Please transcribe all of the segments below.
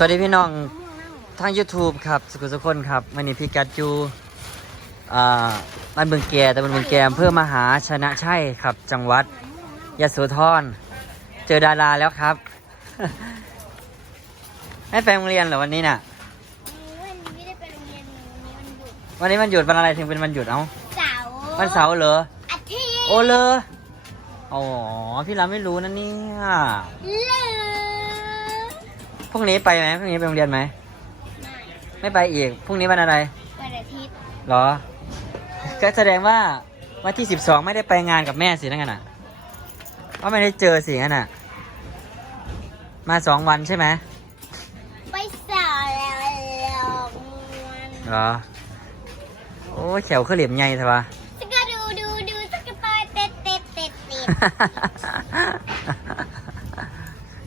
สวัสดีพี่น้องทาง YouTube ครับสุขุสุขคนครับวันนี้พี่กัดอยู่อ่าบ้านเบืองแกแต่บ้านเบืองแกอำเพื่อมหาชนะชัยครับ จังหวัดยโสธรเจอดาราแล้วครับ ไม่ไปโรงเรียนเหรอวันนี้น่ะ วันนี้ไม่ได้ไปโรงเรียนวันนี้วันหยุดวันนี้วันหยุดวันอะไรถึงเป็นวันหยุดเอ้าเสาร์วันเสาร์เหรออาทิตย์โอเลยอ๋อพี่เราไม่รู้นะเนี่ย เลย พรุ่งนี้ไปไหมพรุ่งนี้ไปโรงเรียนไหมไม่ไม่ไปอีก พรุ่งนี้วันอะไร วันอาทิตย์เหรอ ก็แสดงว่าวันที่สิบสองไม่ได้ไปงานกับแม่สินั่นกันอะว่าไม่ได้เจอสิงั้นอะ มาสองวันใช่ไหมไปเสาร์แล้วลงวันเหรอ โอ้ยแขวขึ้นเหลี่ยมใหญ่เถอะวะ สกดูดูดูสกตอยเต็ดเต็ดเต็ดเต็ด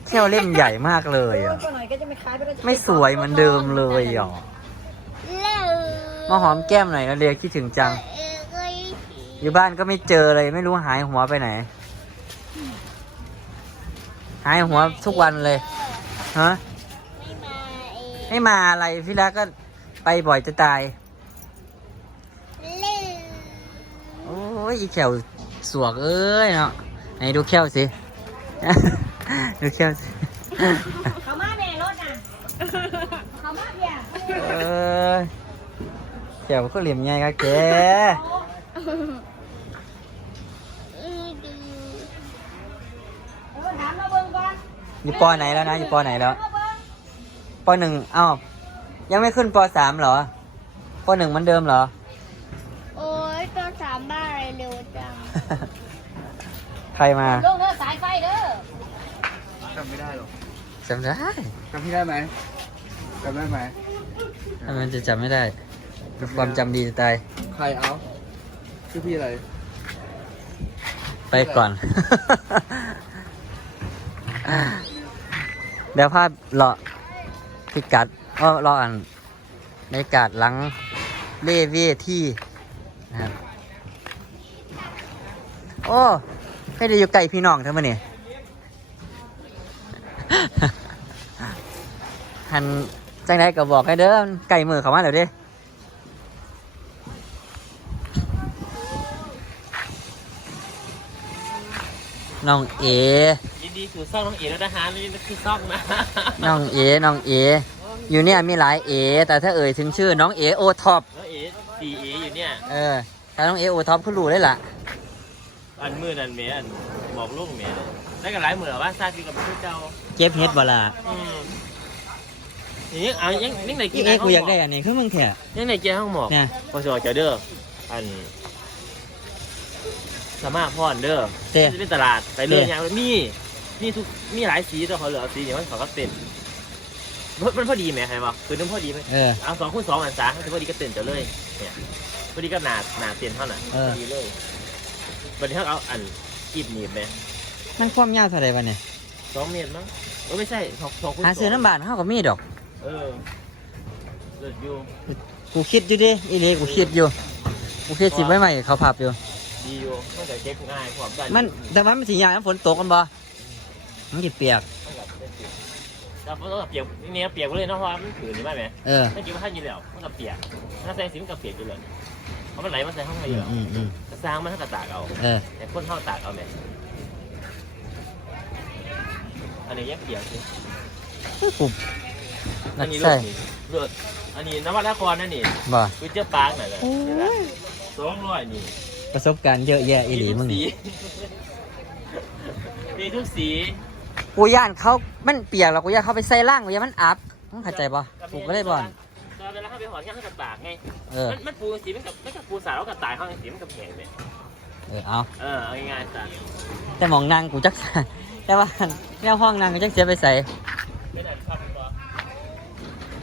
แขวเล่มใหญ่มากเลยอะตัวหน่อย ก็จะไม่คล้ายไปก็จะไม่สวยเหมือนเดิมเลยอะเลยมาหอมแก้มหน่อยนะเรียกคิดถึงจังเออเอ้ยอยู่บ้านก็ไม่เจอเลยไม่รู้หายหัวไปไหน หายหัวทุกวันเลยฮะไม่มาเองไม่มาอะไรพี่รักก็ไปบ่อยจะตายเลยโอ้ยอีแขวสวกเอ้ยเนาะไหนดูแขวสิ ดูแขวสิ เขามาแม่รถอะเขามาเพีย เอ้ยแขวก็เหลี่ยมใหญ่ครับแกเออดูเออถามมาเบิ่งก่อนอยู่ปอไหนแล้วนะอยู่ปอไหนแล้วมาเบิ่งปอหนึ่งอ้าวยังไม่ขึ้นปอสามเหรอปอหนึ่งเหมือนเดิมเหรอ โอ้ยตัวสามบ้าอะไรเร็วจัง ใครมาลงเด้อสายไฟเด้อจำไม่ได้หรอกจำได้จำพี่ได้ไหมจำได้ไหม ทำไมจะจำไม่ได้ ความจำดีจะตาย ใครเอาชื่อพี่อะไร ไปก่อน เดี๋ยวภาพรอพิกัดก็รออันในกาดหลังเล่เวที่นะครับโอ้ให้ได้อยู่ใกล้พี่น้องเท่ามั้นี่หัน จังไดก็บอกให้เด้อไก่มือเขามาแล้วเด้น้องเอ ยินดีคือซ่องน้องเอ๋แล้วนะฮะนี่คือซ่องนะน้องเอ น้องเอ อยู่เนี่ยมีหลายเอ แต่ถ้าเอ่ยถึงชื่อน้องเอโอท็อป น้องเอ๋สี่เอ๋อยู่เนี่ย เออถ้าน้องเอโอท็อปเขารู้ได้ล่ะ อันมือนันเมียอันบอกลูกเมียได้กันหลายมือหรอว่าซาดีกับพี่เจ้า เจ็บเฮ็ดบ่ล่ะอืม อย่างนี้เอายังยังไหนกิอีนเอกูอยากได้อันนี้คือมึงแท้ยังไหนเกี่ยวห้องหมอกเนี่ยพอสอเจอเด้ออันสามารถพ่อนเด้อเต้จะเป็นตลาดไปเรื่อยอย่างมีมีทุกมีหลายสีตัวเขาเหลือสีอย่างมันเขาก็เต็มมันมันพอดีไหมใครบอกคือนึกพอดีไหมเออเอาสองคูณสองอันสามพอดีก็เต็มจะเลย เนี่ยพอดีก็หนาหนาเต็มเท่านั้นเออพอดีเลยวันนี้เขาเอาอันกีบหนีบไหมมันความยาวเท่าไหร่วะเนี่ยสองเมตรมั้งเออไม่ใช่สองสองคูณหาซื้อน้ำบาทเขาก็มีดอก เออเกิดอยู่กูคิดอยู่ดิอีเลีกูคิดอยู่ กูคิดสิไว้ใหม่เขาพับอยู่ ดีอยู่มันจะเก็บง่ายความดันมันแต่ว่ามันสิยางน้ำฝนตกกันบ่มันสิเปียกมันแบบเป็นสิแล้วมันก็เปียกนี่เนี่ยเปียกไปเลยเนาะเพราะว่ามันถือนี่ไหมแม่เออถ้ากินว่าถ้ายินแล้วมันก็เปียกถ้าใส่สีมันก็เปียกอยู่เลยเพราะมันไหลมาใส่ห้องไหนอือยู่มแล้วอืมอืมกระซ้างมันถ้ากระตากเอาเออแต่คนเท่าตากเอาแม่อันนี้แยกเปียกสิกูนั อักนนี้ใช่เลือดนี่เลือดอันนี้นวัดนครนั่นนี่บ่ฟิวเจอร์ปาร์คนั่นแหละสองร้อยนี่ประสบการณ์เยอะแยะอีหลีมึงสีนี่มีทุกสีกูย่านเขามันเปียกแล้วกูย่านเขาไปใส่ล่างกูย่านมันอับมึงเข้าใจป่ะกูก็เลยบ่อนตอนเวลาเข้าไปหอดย่างเขากระตากไงเออมันมันปูสีมันกับไม่กับปูสาวแล้วกระตายเขาสีมันกับแข็งเลยเออเอาเออเอาง่ายๆจ้ะแต่หมองนางกูจักแต่ว่าแนวห้องนางกูจักเสียไปใส่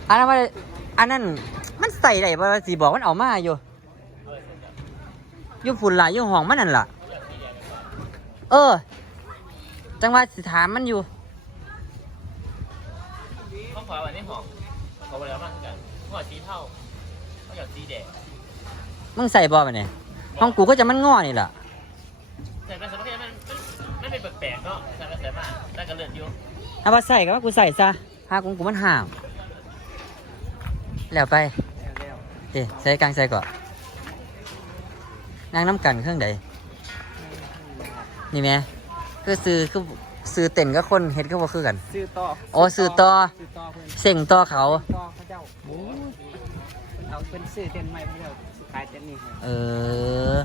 อันนั้นว่าอันนั้นมันใส่ได้ป่ะสีบอกมันเอามาอยู่อยู่ฝุ่นหลายอยู่ห้องมันนั่นล่ะ เออ จังว่าสิถามมันอยู่เขาขอวันนี้หอมเขาไปแล้วมากกันเขาขอสีเทาเขาอยากสีแดงมึงใส่บ่ไปเนี่ยห้องกูก็จะมันง้อนี่ล่ะแต่เป็นสมัยมันมันมันเป็นแปลกๆเนาะแต่เป็นแต่มาแต่ก็เลือดอยู่ถ้าว่าใส่ก็ว่ากูใส่ซะห้าของกูมันห่าม แล้วไปเอ๊ะใส่กลางใส่ก่อนนั่งน้ำกันเครื่องใดนี่แหม่คือซื้อคือซื้อเต็นก็คนเฮ็ดก็บ่คือกัน ซื้อต่ออ๋อซื้อต่อซื้อต่อเพื่อนเส่งต่อเขาต่อเขาเจ้าโอ้ยเอาเป็นซื้อเต็นท์ใหม่เพื่อนขายเต็นท์นี่ครับเออ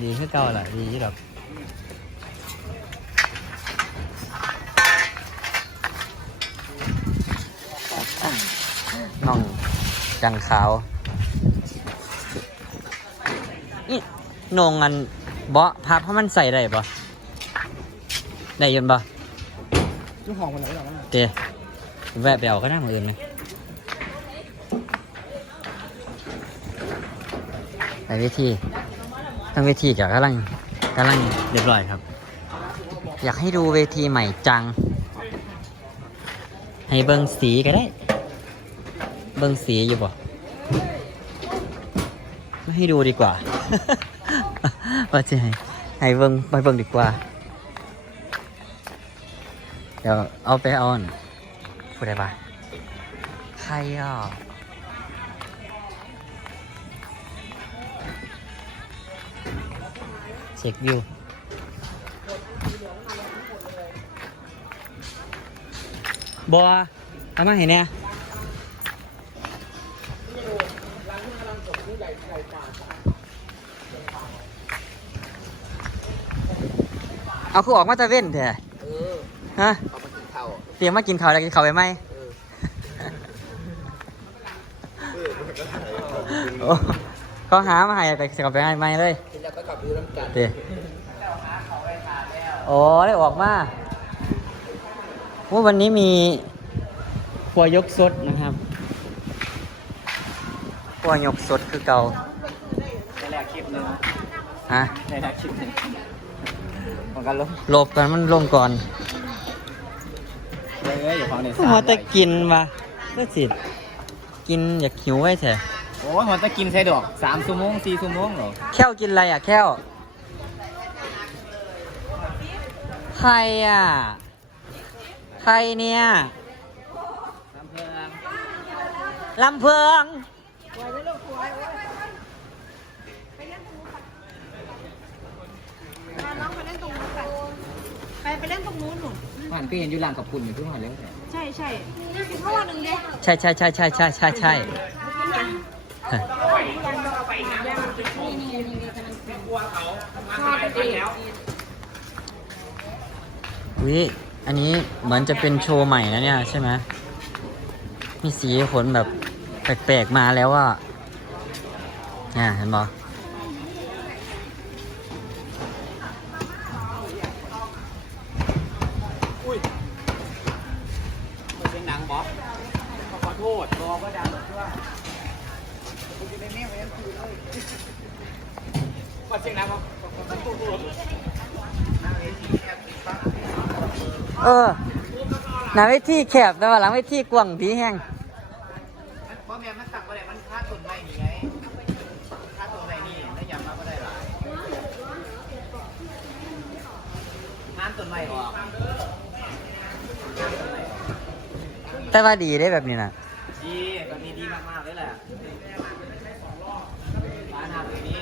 ดีคือเก่าล่ะดีที่แบบน้อง จังขาวนี่นงอันเบาะพับเพราะมันใส่ได้ปะได้ยนปะลูกห้องคนไหนหรอเจแวะไปเอาก็ได้มืออื่นไหมในเวทีทั้งเวทีกับกำลังกำลังเรียบร้อยครับ อยากให้ดูเวทีใหม่จัง ให้เบิงสีก็ได้ เบิงสีอยู่บ่ไม่ให้ดูดีกว่า ว่าจะให้ให้เบิงไปเบิงดีกว่า เดี๋ยวเอาไปเอาอันพูดได้ปะใครอะเช็ควิวบัวเอามาเห็นเนี่ย เอาคือออกมาตะเว้นเถอะเออฮะเอามากินข้าวเตรียมมากินข้าวแล้วกินข้าวไปไหมเออโอ้เขาหามาให้ไปกลับไปให้ไหมเลยกินแล้วก็กลับดูน้ำกันเตะโอ้ได้ออกมาว่าวันนี้มีครัวยกสดนะครับ ครัวยกสดคือเก่าในแรกคลิปหนึงฮะในแรกคลิปหนึงของกันลงหลบกันมันลงก่อนเลยเอ้ยอย่าฟังเนี่ยหัวแต่กินมาก็สิกินอยากหิวไว้เถอะโอ้ยหัวตะกินใช่ดอกสามชั่วโมงสี่ชั่วโมงเหรอแค้วกินอะไรอะแค้วใครอะใครเนี่ยน้ำเพื่อนลำเพิง พาน้องไปเล่นตรงนู้นไปไปไปเล่นตรงนู้นหนุนผ่านก็เห็นอยู่ร้านกับคุณอยู่ทุกวันเลยใช่ใช่กินข้าวหนึ่งเด้ใช่ใช่ใช่ใช่ใช่ใช่ใช่วิอันนี้เหมือนจะเป็นโชว์ใหม่นะเนี่ยใช่ไหมมีสีขนแบบ แปลกๆมาแล้วว่าเนี่ยเห็นปะเสียงดังบอสขอโทษรอก็ดังเพื่อคุณจะได้แม่ไว้ยังคืนเลยก็เสียงดังครับเออหน้าเวทีแคบแต่ว่าหลังเวทีกว้างผีแห้ง เพราะแม่มันสั่งอะไรมันค่าตุนไม่นี่ไงค่าตุนไม่นี่ไม่ยำมาก็ได้หลายงานตุนไม่ออก แต่ว่าดีได้แบบนี้นะดีแบบนี้ดีมากๆเลยแหละร้านอาหารแบบนี้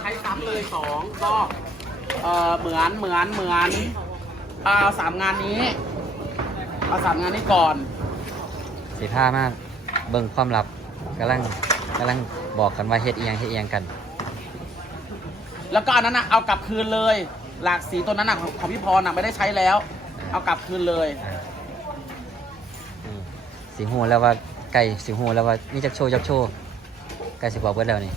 ใช้ซ้ำเลยสองก็เออเหมือนเหมือนเหมือน เอาสามงานนี้ เอาสามงานนี้ก่อน สีผ้ามากเบิ่งความลับกำลังกำลังบอกกันว่าเฮ็ดเอียงเฮ็ดเอียงกัน แล้วก็อันนั้นนะเอากลับคืนเลย หลากสีตัวนั้นนะของของพี่พรนะไม่ได้ใช้แล้ว เอากลับคืนเลย อืมสีหูแล้วว่าไก่สีหูแล้วว่านี่จักโชว์จักโชว์ไก่สิบอกเบิดแล้วนี่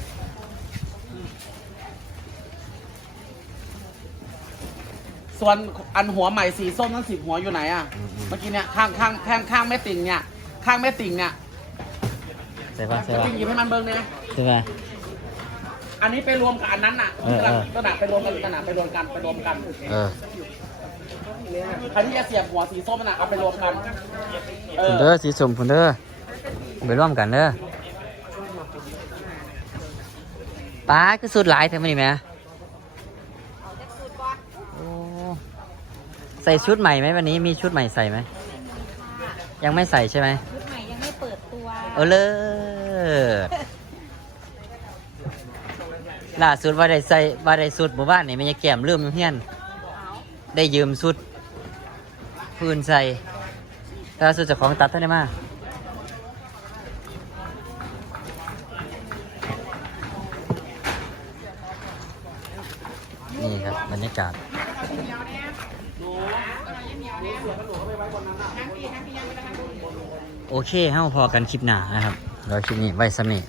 ส่วนอันหัวใหม่สีส้มทั้งสิบหัวอยู่ไหนอะอืมอืมเมื่อกี้เนี่ยข้างข้างข้างข้างแม่ติ่งเนี่ยข้างแม่ติ่งเนี่ยใช่ปะใช่แม่ปะติ่งหยิบให้มันเบิ้งเนี่ยใช่ปะอันนี้ไปรวมกับอันนั้นน่ะเออเออ ขนาดไปรวมกันขนาดไปรวมกันไปรวมกันเออใครที่จะเสียบหัวสีส้มน่ะเอาไปรวมกันเอคุณอเด้อสีสมคุณเด้อไปร่วมกันเด้อป้าคือสุดหลายเท่านี้ไหมโอ้ ใส่ชุดใหม่ไหมวันนี้มีชุดใหม่ใส่ไหมยังไม่ใส่ใช่ไหมชุดใหม่ยังไม่เปิดตัวเออเลิศล่าสุดว่าได้ใส่ว่าได้สุดหมู่บ้านนี่มันจะแก้มลืมอยู่เฮียน ได้ยืมสุดพื้นใส่ล่าสุดเจากของตัดเท่านี้มานี่ครับบรรยากาศ โอเคเฮ้าพอกันคลิปหนานะครับแล้วคลิปนี้ไว้สำเนี